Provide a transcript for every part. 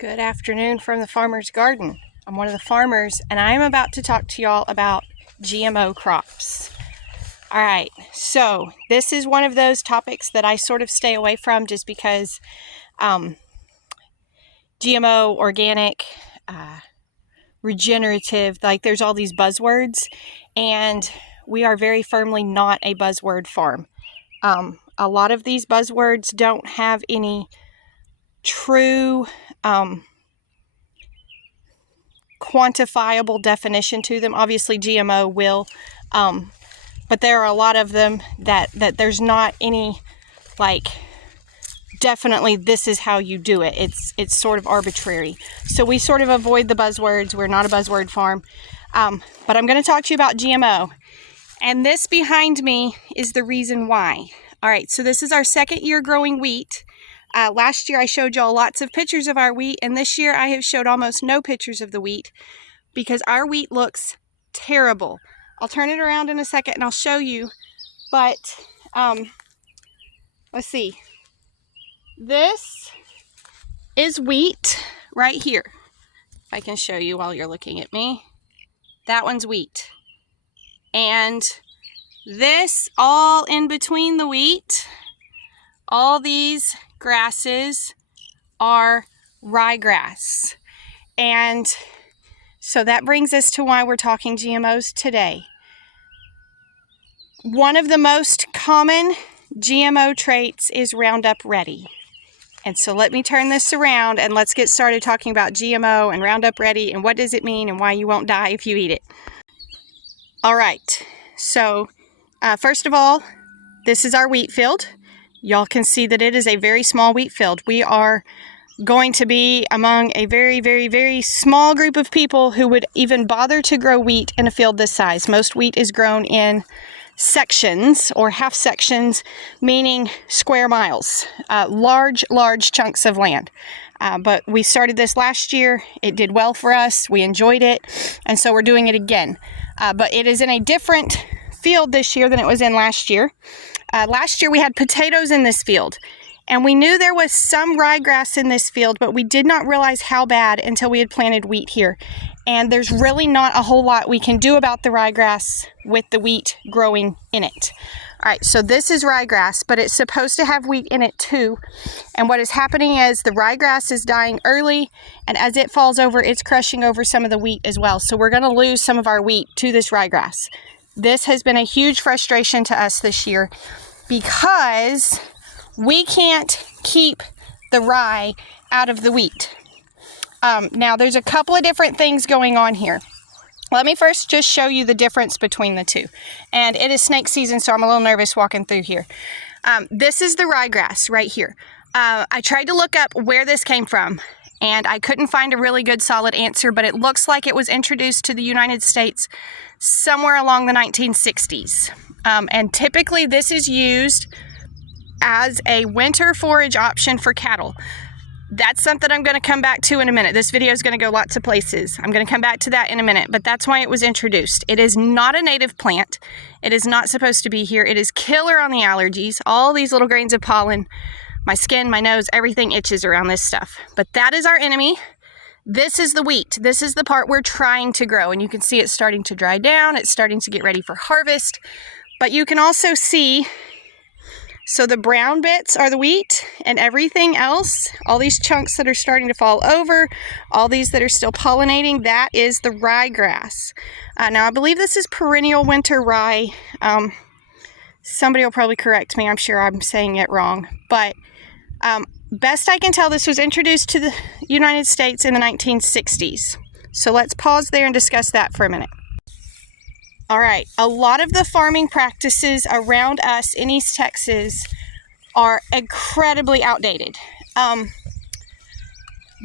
Good afternoon from the farmer's garden. I'm one of the farmers and I'm about to talk to y'all about GMO crops. All right, so this is one of those topics that I sort of stay away from just because GMO, organic, regenerative, like there's all these buzzwords, and we are very firmly not a buzzword farm. A lot of these buzzwords don't have any true quantifiable definition to them. Obviously GMO will, but there are a lot of them that there's not any like definitely this is how you do it. It's sort of arbitrary. So we sort of avoid the buzzwords. We're not a buzzword farm. But I'm going to talk to you about GMO. And this behind me is the reason why. All right, so this is our second year growing wheat. Last year I showed y'all lots of pictures of our wheat, and this year I have showed almost no pictures of the wheat because our wheat looks terrible. I'll turn it around in a second and I'll show you, but let's see. This is wheat right here. If I can show you while you're looking at me. That one's wheat. And this all in between the wheat, all these grasses are ryegrass. And so that brings us to why we're talking GMOs today. One of the most common GMO traits is Roundup Ready. And so let me turn this around and let's get started talking about GMO and Roundup Ready and what does it mean and why you won't die if you eat it. All right, so first of all, this is our wheat field. Y'all can see that it is a very small wheat field. We are going to be among a very, very, very small group of people who would even bother to grow wheat in a field this size. Most wheat is grown in sections or half sections, meaning square miles, large chunks of land. But we started this last year. It did well for us. We enjoyed it. And so we're doing it again. But it is in a different field this year than it was in last year. Last year we had potatoes in this field. And we knew there was some ryegrass in this field, but we did not realize how bad until we had planted wheat here. And there's really not a whole lot we can do about the ryegrass with the wheat growing in it. All right, so this is ryegrass, but it's supposed to have wheat in it too. And what is happening is the ryegrass is dying early, and as it falls over, it's crushing over some of the wheat as well. So we're gonna lose some of our wheat to this ryegrass. This has been a huge frustration to us this year because we can't keep the rye out of the wheat. Now, there's a couple of different things going on here. Let me first just show you the difference between the two. And it is snake season, so I'm a little nervous walking through here. This is the ryegrass right here. I tried to look up where this came from, and I couldn't find a really good solid answer, but it looks like it was introduced to the United States somewhere along the 1960s. And typically this is used as a winter forage option for cattle. That's something I'm going to come back to in a minute. This video is going to go lots of places. I'm going to come back to that in a minute, but that's why it was introduced. It is not a native plant. It is not supposed to be here. It is killer on the allergies. All these little grains of pollen, my skin, my nose, everything itches around this stuff. But that is our enemy. This is the wheat. This is the part we're trying to grow, and you can see it's starting to dry down. It's starting to get ready for harvest. But you can also see, so the brown bits are the wheat, and everything else, all these chunks that are starting to fall over, all these that are still pollinating, that is the ryegrass. Now, I believe this is perennial winter rye. Somebody will probably correct me. I'm sure I'm saying it wrong. But best I can tell, this was introduced to the United States in the 1960s. So let's pause there and discuss that for a minute. All right, a lot of the farming practices around us in East Texas are incredibly outdated.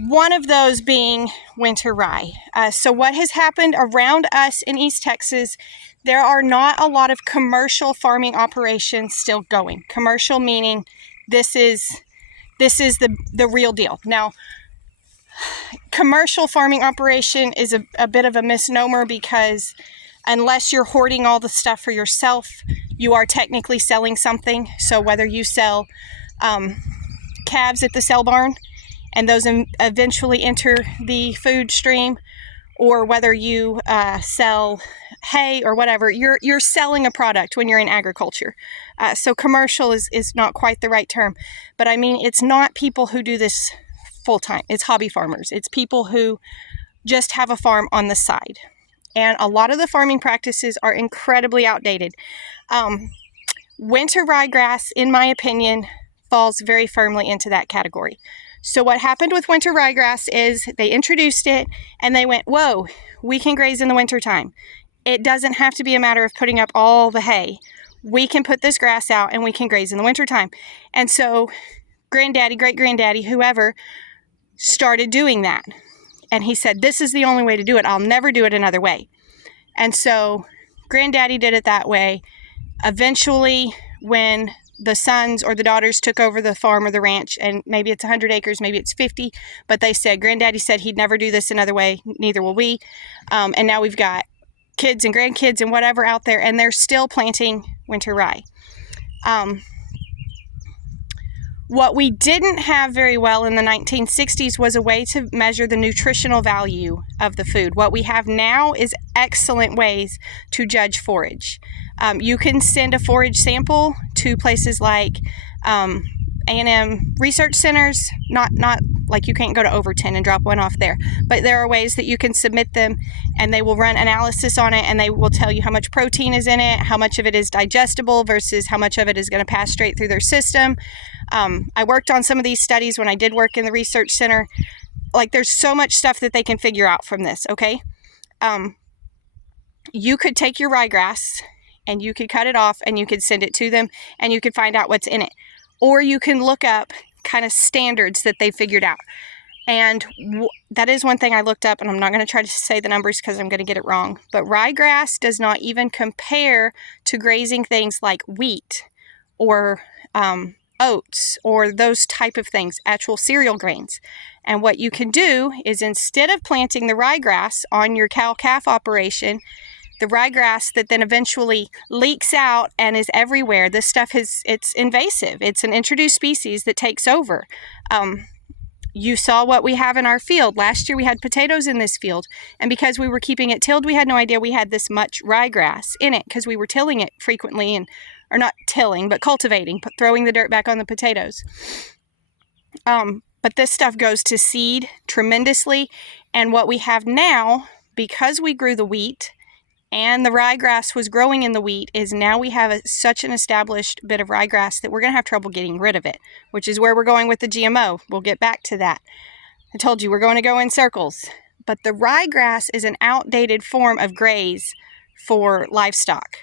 One of those being winter rye. So what has happened around us in East Texas, there are not a lot of commercial farming operations still going. Commercial meaning this is the real deal. Now, commercial farming operation is a bit of a misnomer because unless you're hoarding all the stuff for yourself, you are technically selling something. So whether you sell calves at the sale barn and those eventually enter the food stream, or whether you sell hay or whatever, you're selling a product when you're in agriculture. So commercial is not quite the right term, but I mean, it's not people who do this full time. It's hobby farmers. It's people who just have a farm on the side. And a lot of the farming practices are incredibly outdated. Winter ryegrass, in my opinion, falls very firmly into that category. So what happened with winter ryegrass is they introduced it and they went, whoa, we can graze in the wintertime. It doesn't have to be a matter of putting up all the hay. We can put this grass out and we can graze in the wintertime. And so granddaddy, great-granddaddy, whoever, started doing that. And he said, this is the only way to do it. I'll never do it another way. And so granddaddy did it that way. Eventually, when the sons or the daughters took over the farm or the ranch, and maybe it's 100 acres, maybe it's 50, but they said, granddaddy said he'd never do this another way, neither will we. And now we've got kids and grandkids and whatever out there, and they're still planting winter rye. What we didn't have very well in the 1960s was a way to measure the nutritional value of the food. What we have now is excellent ways to judge forage. You can send a forage sample to places like A&M research centers, not like you can't go to Overton and drop one off there, but there are ways that you can submit them and they will run analysis on it and they will tell you how much protein is in it, how much of it is digestible versus how much of it is going to pass straight through their system. I worked on some of these studies when I did work in the research center. Like, there's so much stuff that they can figure out from this, okay? You could take your ryegrass and you could cut it off and you could send it to them and you could find out what's in it. Or you can look up kind of standards that they figured out. And that is one thing I looked up, and I'm not going to try to say the numbers because I'm going to get it wrong. But ryegrass does not even compare to grazing things like wheat or oats or those type of things, actual cereal grains. And what you can do is, instead of planting the ryegrass on your cow-calf operation, the ryegrass that then eventually leaks out and is everywhere, this stuff it's invasive. It's an introduced species that takes over. You saw what we have in our field. Last year we had potatoes in this field, and because we were keeping it tilled, we had no idea we had this much ryegrass in it because we were tilling it frequently, or not tilling, but cultivating, throwing the dirt back on the potatoes. But this stuff goes to seed tremendously, and what we have now, because we grew the wheat and the ryegrass was growing in the wheat, is now we have such an established bit of ryegrass that we're going to have trouble getting rid of it, which is where we're going with the GMO. We'll get back to that. I told you we're going to go in circles. But the ryegrass is an outdated form of graze for livestock.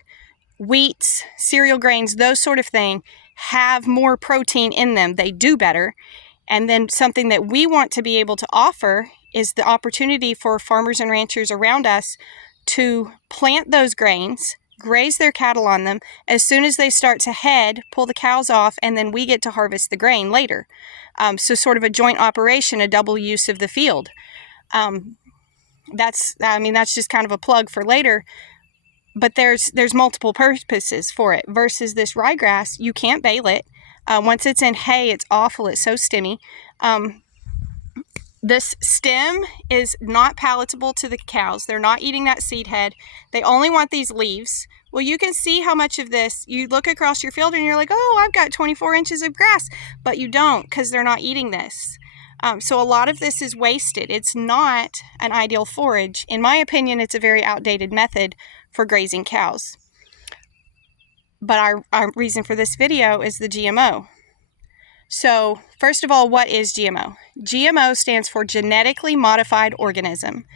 Wheats, cereal grains, those sort of thing have more protein in them. They do better. And then something that we want to be able to offer is the opportunity for farmers and ranchers around us to plant those grains, graze their cattle on them. As soon as they start to head, pull the cows off, and then we get to harvest the grain later. So sort of a joint operation, a double use of the field. That's just kind of a plug for later. But there's multiple purposes for it. Versus this ryegrass, you can't bale it. Once it's in hay, it's awful. It's so stemmy. This stem is not palatable to the cows. They're not eating that seed head. They only want these leaves. Well, you can see how much of this, you look across your field and you're like, oh, I've got 24 inches of grass. But you don't, because they're not eating this. So a lot of this is wasted. It's not an ideal forage. In my opinion, it's a very outdated method for grazing cows. But our reason for this video is the GMO. So first of all, what is GMO? GMO stands for genetically modified organism.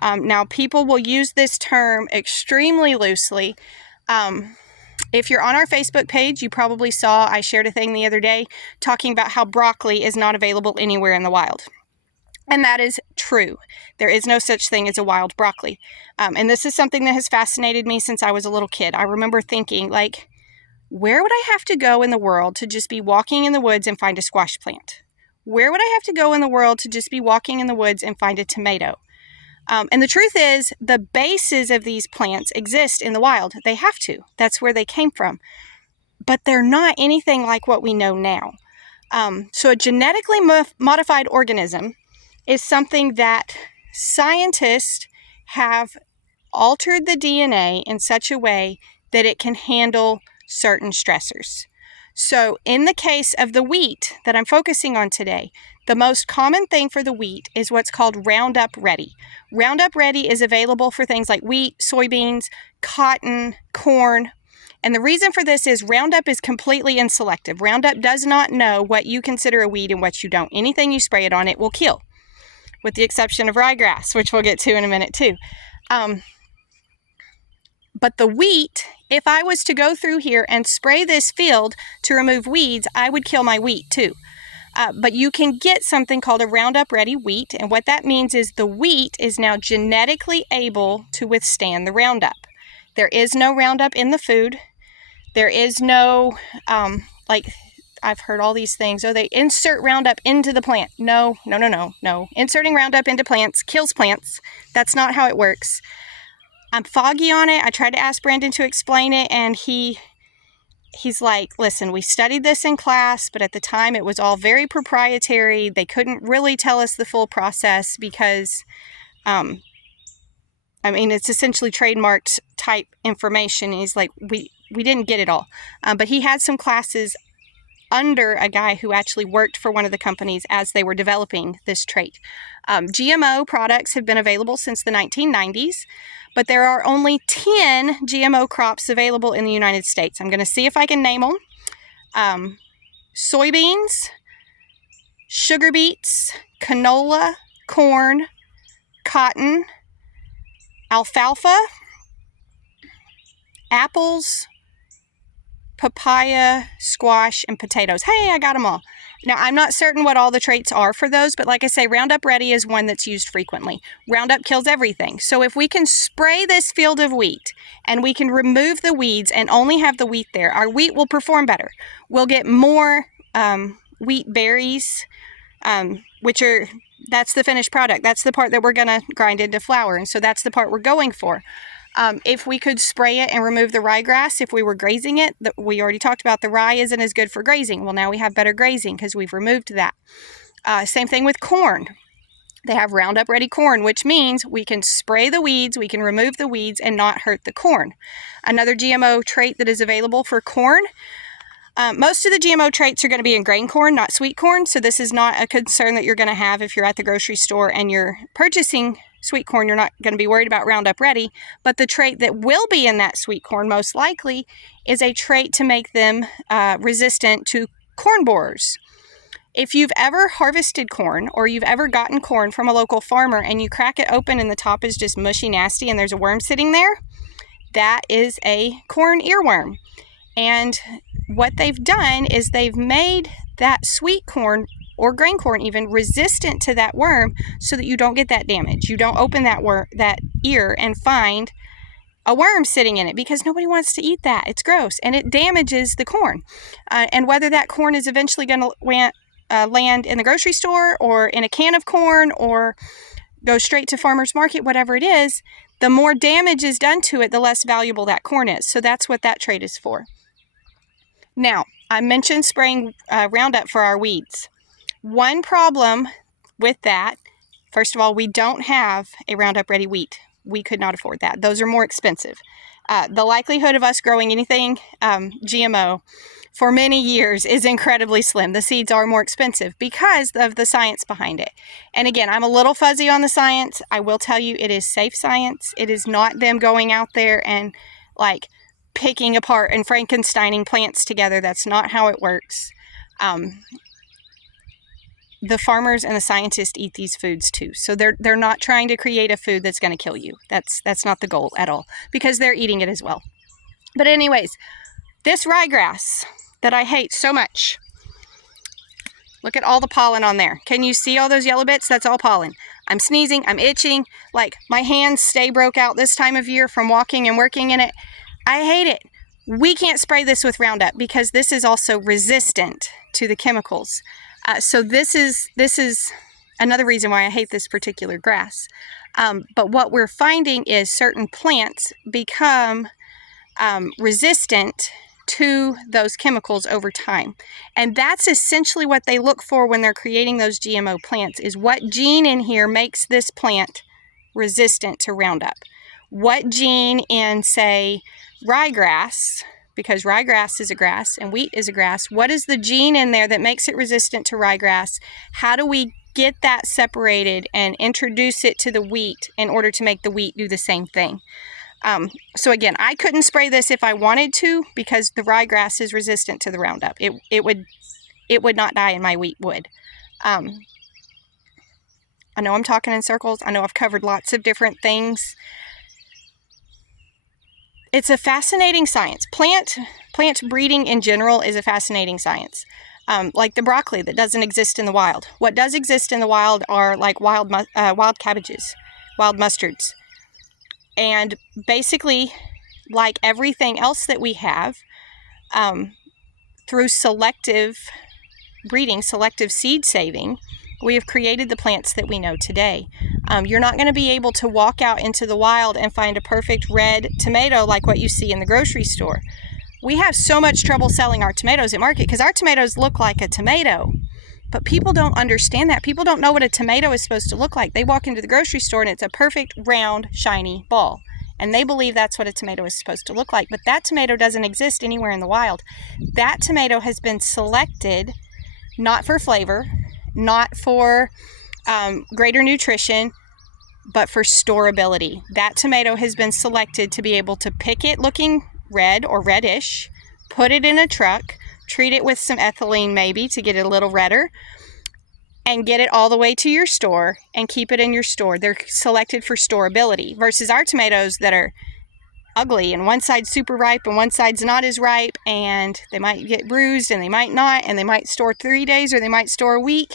Now, people will use this term extremely loosely. If you're on our Facebook page, you probably saw I shared a thing the other day talking about how broccoli is not available anywhere in the wild. And that is true. There is no such thing as a wild broccoli. And this is something that has fascinated me since I was a little kid. I remember thinking, like, where would I have to go in the world to just be walking in the woods and find a squash plant? Where would I have to go in the world to just be walking in the woods and find a tomato? And the truth is, the bases of these plants exist in the wild. They have to. That's where they came from. But they're not anything like what we know now. So a genetically modified organism is something that scientists have altered the DNA in such a way that it can handle certain stressors. So in the case of the wheat that I'm focusing on today, the most common thing for the wheat is what's called Roundup Ready. Roundup Ready is available for things like wheat, soybeans, cotton, corn. And the reason for this is Roundup is completely inselective. Roundup does not know what you consider a weed and what you don't. Anything you spray it on, it will kill, with the exception of ryegrass, which we'll get to in a minute too. But the wheat, if I was to go through here and spray this field to remove weeds, I would kill my wheat too. But you can get something called a Roundup Ready wheat, and what that means is the wheat is now genetically able to withstand the Roundup. There is no Roundup in the food. There is no, like, I've heard all these things. Oh, they insert Roundup into the plant. No. Inserting Roundup into plants kills plants. That's not how it works. I'm foggy on it. I tried to ask Brandon to explain it, and he's like, listen, we studied this in class, but at the time it was all very proprietary. They couldn't really tell us the full process because, it's essentially trademarked type information. And he's like, we didn't get it all. But he had some classes under a guy who actually worked for one of the companies as they were developing this trait. GMO products have been available since the 1990s, but there are only 10 GMO crops available in the United States. I'm going to see if I can name them. Soybeans, sugar beets, canola, corn, cotton, alfalfa, apples, papaya, squash, and potatoes. Hey, I got them all. Now, I'm not certain what all the traits are for those, but like I say, Roundup Ready is one that's used frequently. Roundup kills everything. So if we can spray this field of wheat and we can remove the weeds and only have the wheat there, our wheat will perform better. We'll get more wheat berries, that's the finished product. That's the part that we're going to grind into flour. And so that's the part we're going for. If we could spray it and remove the ryegrass, if we were grazing it, we already talked about the rye isn't as good for grazing. Well, now we have better grazing because we've removed that. Same thing with corn. They have Roundup Ready corn, which means we can spray the weeds, we can remove the weeds and not hurt the corn. Another GMO trait that is available for corn, most of the GMO traits are going to be in grain corn, not sweet corn. So this is not a concern that you're going to have if you're at the grocery store and you're purchasing sweet corn. You're not going to be worried about Roundup Ready. But the trait that will be in that sweet corn most likely is a trait to make them resistant to corn borers. If you've ever harvested corn or you've ever gotten corn from a local farmer and you crack it open and the top is just mushy nasty and there's a worm sitting there, that is a corn earworm. And what they've done is they've made that sweet corn or grain corn even resistant to that worm so that you don't get that damage. You don't open that ear and find a worm sitting in it because nobody wants to eat that. It's gross and it damages the corn. And whether that corn is eventually going to land in the grocery store or in a can of corn or go straight to farmer's market, whatever it is, the more damage is done to it, the less valuable that corn is. So that's what that trait is for. Now, I mentioned spraying Roundup for our weeds. One problem with that, first of all, we don't have a Roundup Ready wheat. We could not afford that. Those are more expensive. The likelihood of us growing anything GMO for many years is incredibly slim. The seeds are more expensive because of the science behind it. And again, I'm a little fuzzy on the science. I will tell you it is safe science. It is not them going out there and like picking apart and Frankensteining plants together. That's not how it works. The farmers and the scientists eat these foods too. So they're not trying to create a food that's going to kill you. That's not the goal at all because they're eating it as well. But anyways, this ryegrass that I hate so much. Look at all the pollen on there. Can you see all those yellow bits? That's all pollen. I'm sneezing, I'm itching, like my hands stay broke out this time of year from walking and working in it. I hate it. We can't spray this with Roundup because this is also resistant to the chemicals. So this is another reason why I hate this particular grass. But what we're finding is certain plants become resistant to those chemicals over time. And that's essentially what they look for when they're creating those GMO plants, is what gene in here makes this plant resistant to Roundup. What gene in, say, ryegrass, because ryegrass is a grass and wheat is a grass, what is the gene in there that makes it resistant to ryegrass? How do we get that separated and introduce it to the wheat in order to make the wheat do the same thing? So again, I couldn't spray this if I wanted to because the ryegrass is resistant to the Roundup. It would not die and my wheat would. I know I'm talking in circles. I know I've covered lots of different things. It's a fascinating science. Plant breeding in general is a fascinating science. Like the broccoli that doesn't exist in the wild. What does exist in the wild are like wild cabbages, wild mustards. And basically, like everything else that we have, through selective breeding, selective seed saving, we have created the plants that we know today. You're not going to be able to walk out into the wild and find a perfect red tomato like what you see in the grocery store. We have so much trouble selling our tomatoes at market because our tomatoes look like a tomato. But people don't understand that. People don't know what a tomato is supposed to look like. They walk into the grocery store and it's a perfect, round, shiny ball. And they believe that's what a tomato is supposed to look like. But that tomato doesn't exist anywhere in the wild. That tomato has been selected not for flavor, not for greater nutrition, but for storability. That tomato has been selected to be able to pick it looking red or reddish, put it in a truck, treat it with some ethylene maybe to get it a little redder, and get it all the way to your store and keep it in your store. They're selected for storability versus our tomatoes that are ugly and one side's super ripe and one side's not as ripe, and they might get bruised and they might not, and they might store 3 days or they might store a week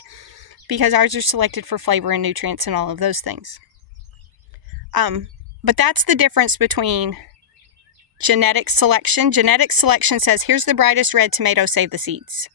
because ours are selected for flavor and nutrients and all of those things. But that's the difference between genetic selection. Genetic selection says, here's the brightest red tomato, save the seeds.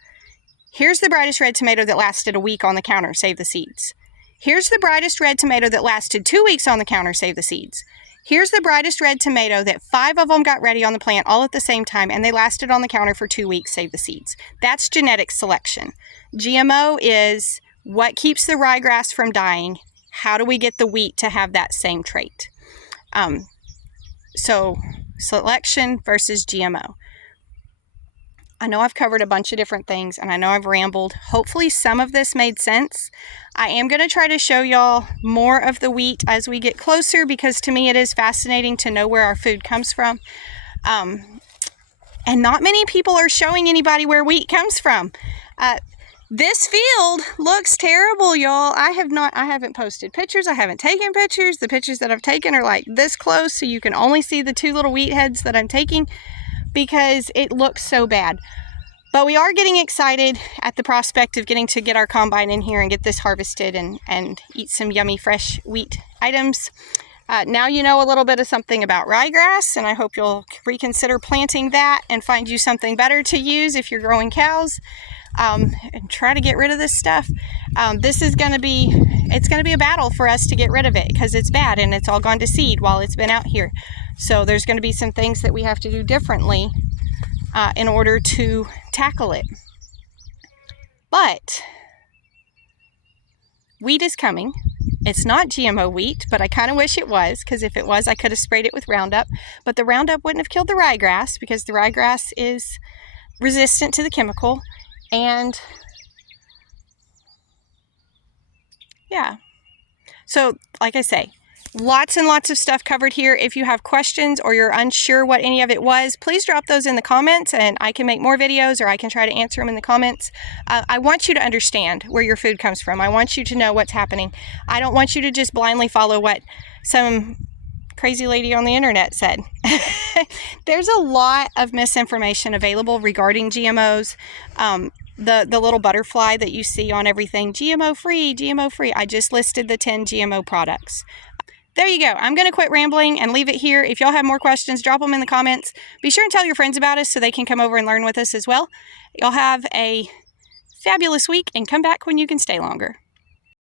Here's the brightest red tomato that lasted a week on the counter, save the seeds. Here's the brightest red tomato that lasted 2 weeks on the counter, save the seeds. Here's the brightest red tomato that 5 of them got ready on the plant all at the same time and they lasted on the counter for 2 weeks, save the seeds. That's genetic selection. GMO is what keeps the ryegrass from dying. How do we get the wheat to have that same trait? So selection versus GMO. I know I've covered a bunch of different things and I know I've rambled. Hopefully some of this made sense. I am going to try to show y'all more of the wheat as we get closer because to me it is fascinating to know where our food comes from. And not many people are showing anybody where wheat comes from. This field looks terrible, y'all. I haven't posted pictures. I haven't taken pictures. The pictures that I've taken are like this close, so you can only see the 2 little wheat heads that I'm taking because it looks so bad. But we are getting excited at the prospect of getting to get our combine in here and get this harvested and eat some yummy fresh wheat items. Now you know a little bit of something about ryegrass, and I hope you'll reconsider planting that and find you something better to use if you're growing cows. And try to get rid of this stuff. It's going to be a battle for us to get rid of it because it's bad and it's all gone to seed while it's been out here. So there's going to be some things that we have to do differently in order to tackle it. But wheat is coming. It's not GMO wheat, but I kind of wish it was, because if it was, I could have sprayed it with Roundup. But the Roundup wouldn't have killed the ryegrass because the ryegrass is resistant to the chemical. And yeah, so like I say, lots and lots of stuff covered here. If you have questions or you're unsure what any of it was, please drop those in the comments and I can make more videos or I can try to answer them in the comments. I want you to understand where your food comes from. I want you to know what's happening. I don't want you to just blindly follow what some crazy lady on the internet said. There's a lot of misinformation available regarding GMOs. The little butterfly that you see on everything, GMO free, GMO free. I just listed the 10 GMO products. There you go. I'm going to quit rambling and leave it here. If y'all have more questions, drop them in the comments. Be sure and tell your friends about us so they can come over and learn with us as well. Y'all have a fabulous week and come back when you can stay longer.